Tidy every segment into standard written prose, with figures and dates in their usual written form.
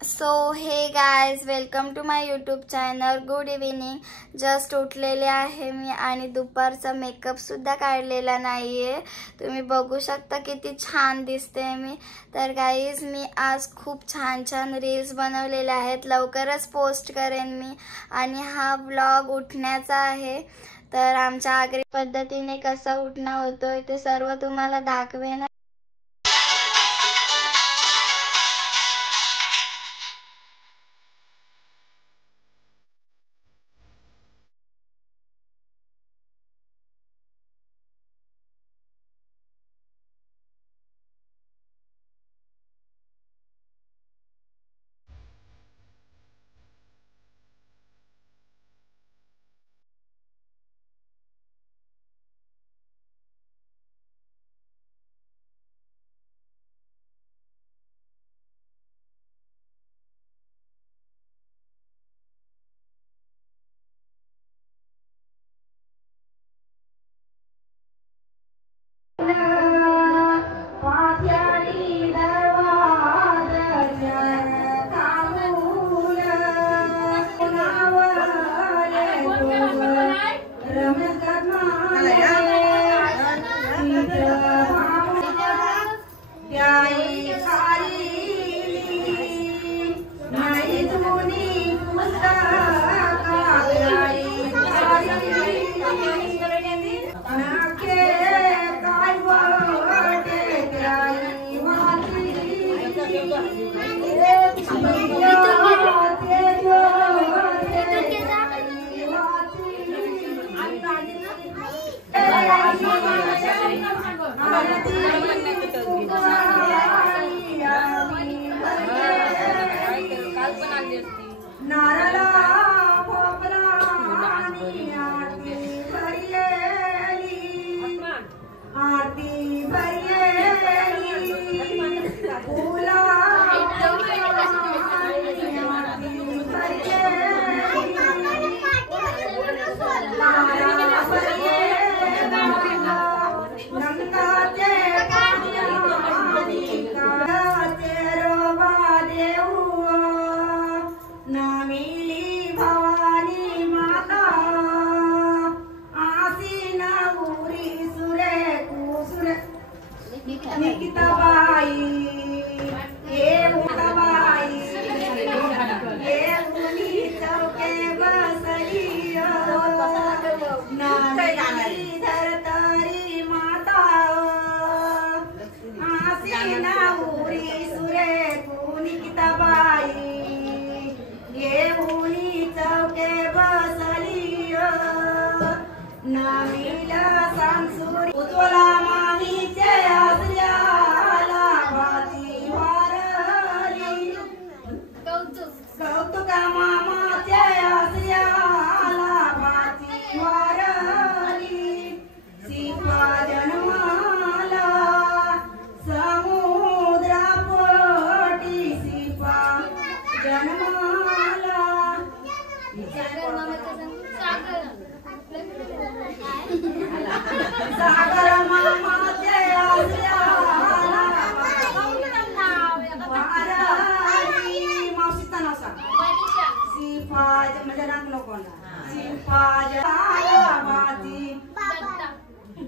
So hey guys, welcome to my YouTube channel. Good evening. Just उठलेले आहे मी आणि दुपारचा मेकअप सुद्धा काढलेला नाहीये. तुम्ही बघू शकता किती छान दिसते मी. तर गाइज, मी आज खूप छान छान रील्स बनवलेले आहेत. लवकरच पोस्ट करेन मी. आणि हा व्लॉग उठण्याचा आहे. तर आमच्या आगरी पद्धतीने कसा उठणं होतोय ते सर्व तुम्हाला दाखवेन.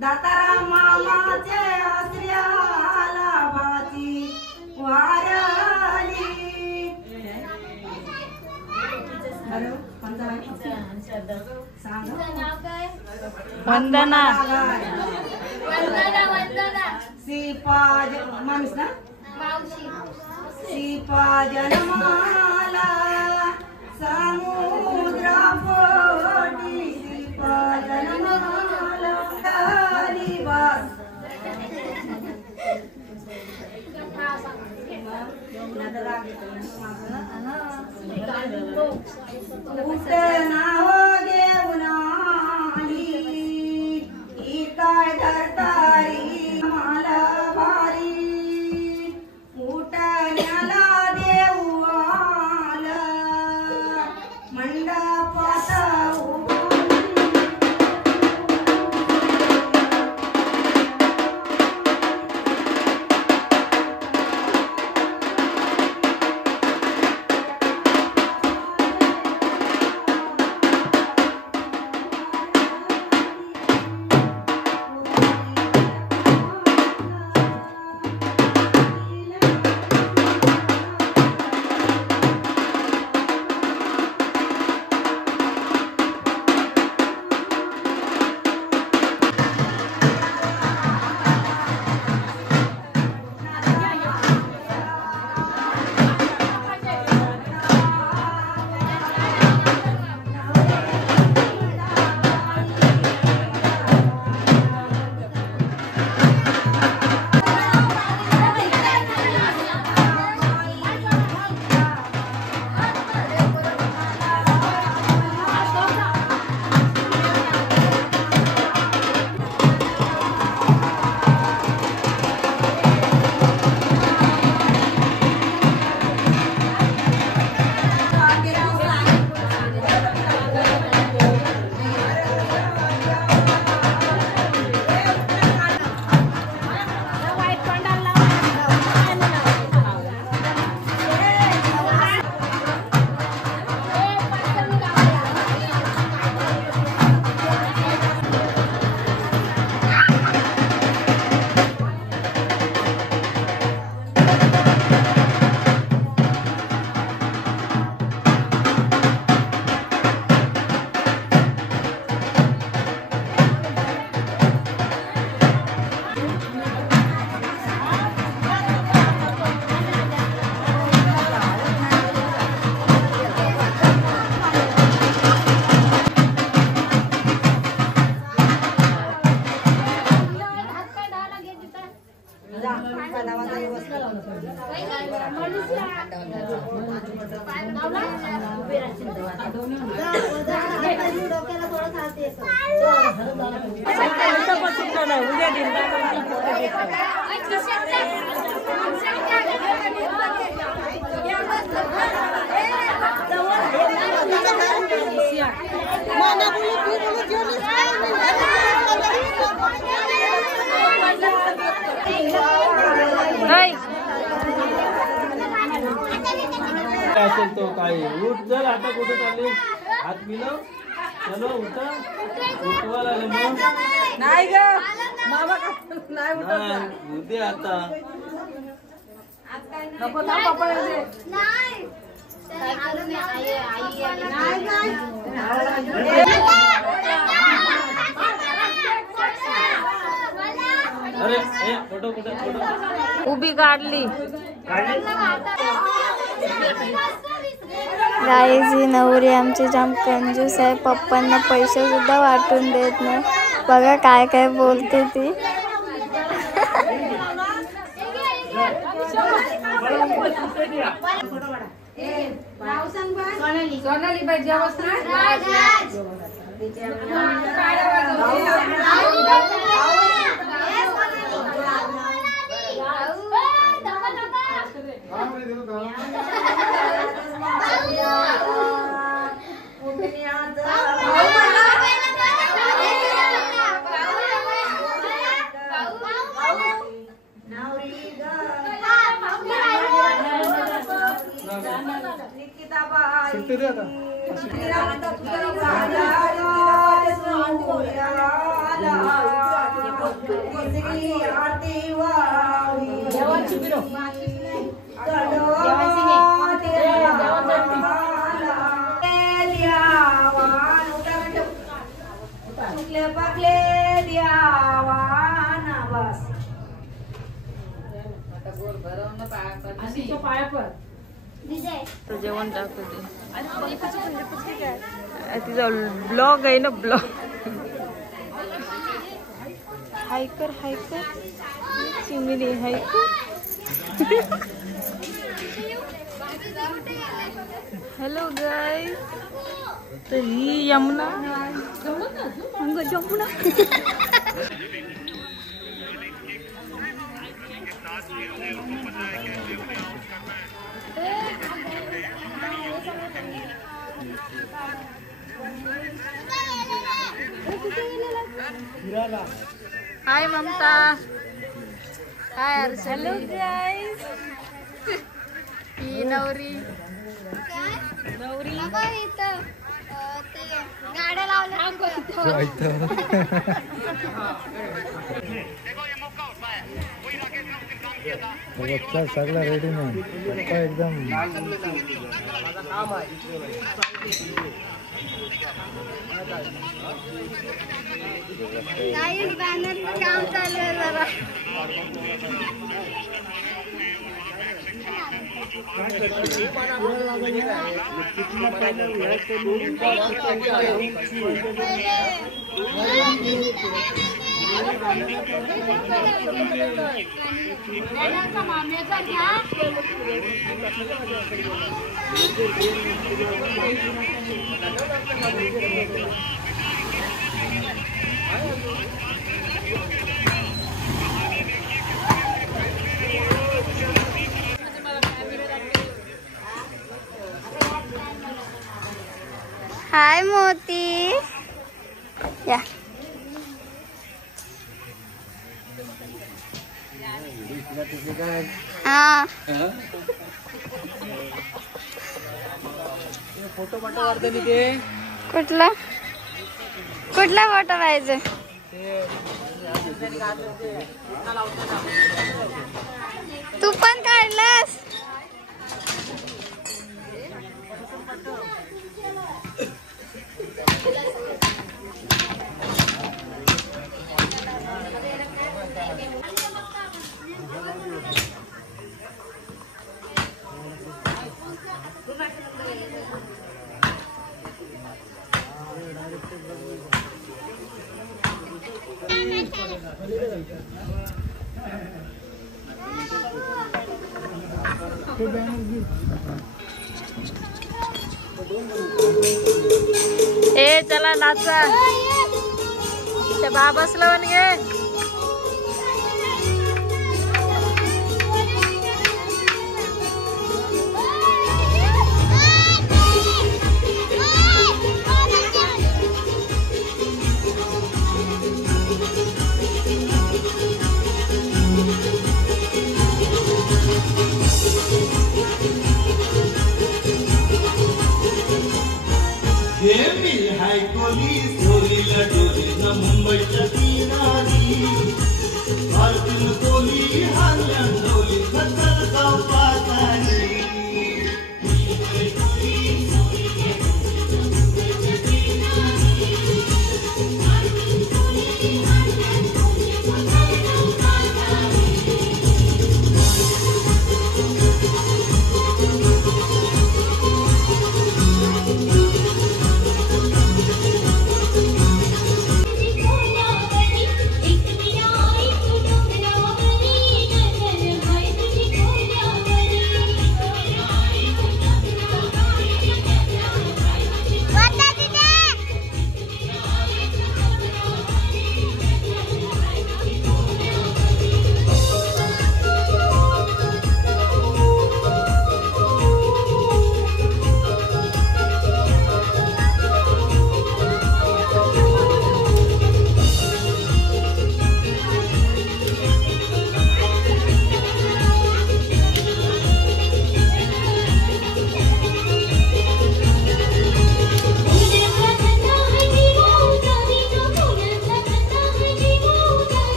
दातारा मामाचे आश्रयाला भाती वारली. वंदना श्रीपाद माणूस ना श्रीपाद जनमाला समुद्रा पोटी श्रीपाद जनमाला कालिबास नाव घेऊन आली ही काय धरतारी मला भारी उठण्याला देऊ आलं मंडपात असेल तो काय उठ चल आता कुठे चालली हात पिलो चलो उठा उठवा लागले मग नाही ग मामा नाही उठे आता नको ना पप्पा अरे फोटो कुठे फोटो उभी काढली गाईज ही नवरी आमची जाम कंजूस आहे. पप्पांना पैसे सुद्धा वाटून देत नाही. बघा काय काय बोलते ती. सोनाली बाई जेवस ना जेवण टाकतो तिचा ब्लॉग आहे ना ब्लॉग हायकर चिमणी हायकर हॅलो गाइस तर ही Yamuna Jamuna hi Mamta hi hello guys ही नवरी गाड्या लावल्या बच्चा सगळा रेडी नाही एकदम बॅनर काम चालू आहे जरा. हाय मोती या हाँ फोटो पाठवते ते कुठला कुठला फोटो पाहिजे तू पण काढलास चला नाचा. त्या बाबास लावून घे. मुंबईच्या किनारी भारतीय कोली हाल्या डोली खतर गाव पातारी.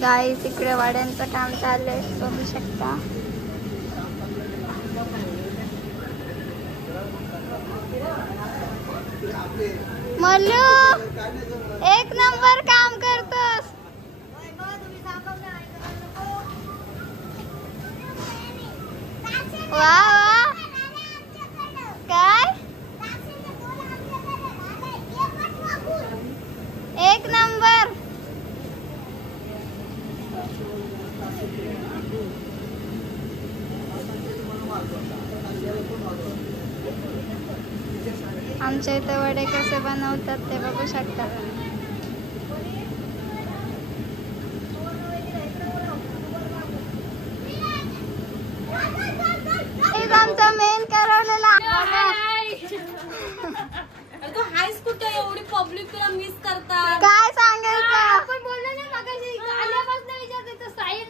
गाईस इकडे वाड्यांचं काम चाललंय, बघू शकता. मल्लू एक नंबर काम करतोस. वा वा काय एक नंबर. आमच्या इथे वडे कसे बनवतात ते बघू शकता. आमचा मेन करवलेला हायस कुठे एवढी पब्लिक तुला मिस करतात. काय सांगायचं. आपण बोललो ना मगाशी आल्यापासून विचारते तर साई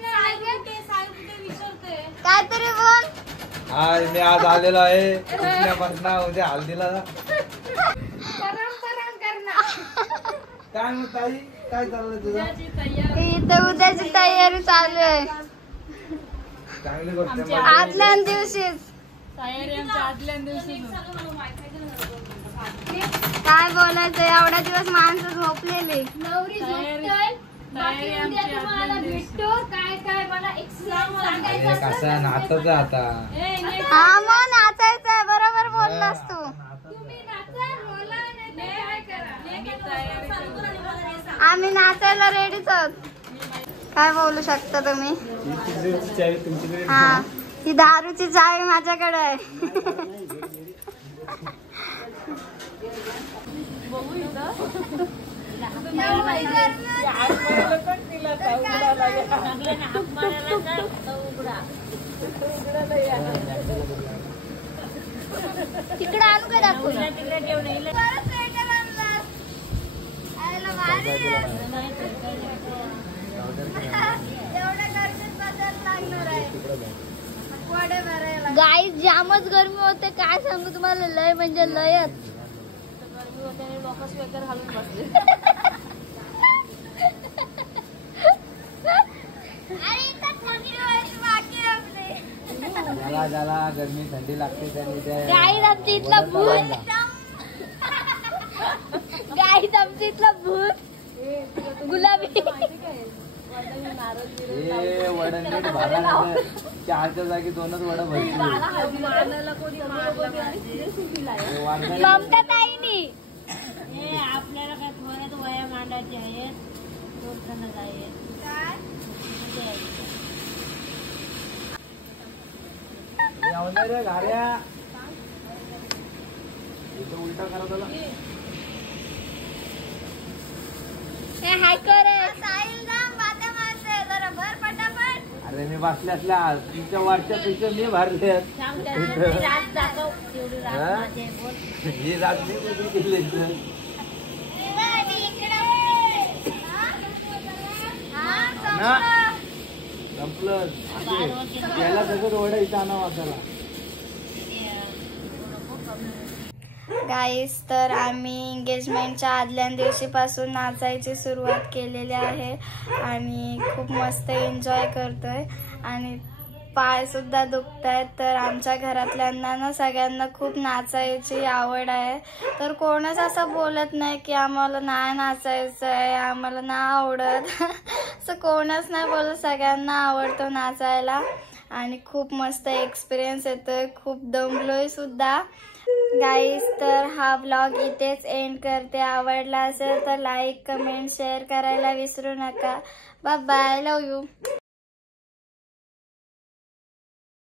मी आज आलेलो आहे उठल्यापासून उद्या हल्दीला काय मग ताई काय चाललंय तुझं? इथं उद्याची तयारी चालू आहे. चांगली गोष्ट आहे. आदल्या दिवशीच काय बोलायचं, एवढा दिवस माणसं झोपलेली. अरे कसं नाचायचं आता. हा मग नाचायचंय, बरोबर बोललास तू. आम्ही नाचायला रेडीच आहोत. काय बोलू शकता तुम्ही? हा, ही दारूची चावी माझ्याकडे आहे. तिकडे आणू का दाखवू? गाईस जामच गरमी होते, काय सांगू तुम्हाला. लय म्हणजे लयच गरमी होते आणि लोक स्वेटर घालून बसले. ज्याला गरमी थंडी लागते त्यांनी गाईस आमच्या इथला भूत, गाईस आमच्या इथला भूत गुलाबी वडण चारच्या जागी 2च वडं भरली. ममता ताईनी आपल्याला काय थोड्याच वया मांडायचे आहेत. 2 जणच आहेत. गाड्या उलटा करत होता. हाय कर साहिल जाम बाता मारते जरा भर पटापट. अरे मी बसल्या असल्या तुमच्या वरच्या पेक्षा मी भरले. ही रात्री कुठे गेली? संपलं. याला सगळं वडा इथं आणावं वाचायला. गाईस, तर आम्ही एंगेजमेंटच्या आदल्या दिवशीपासून नाचायची सुरुवात केलेली आहे आणि खूप मस्त एन्जॉय करतोय आणि पाय सुद्धा दुखत आहेत. तर आमच्या घरातल्यांना ना सगळ्यांना खूप नाचायची आवड आहे. तर कोणच असं बोलत नाही की आम्हाला नाही नाचायचं आहे, आम्हाला नाही आवडत. असं कोणच नाही बोलत, सगळ्यांना आवडतं नाचायला आणि खूप मस्त एक्सपिरियन्स येतोय. खूप दमलोय सुद्धा. गाईस, तर हा व्लॉग इथेच एंड करते. आवडला असेल तर लाईक, कमेंट, शेअर करायला विसरू नका. Bye bye, love you.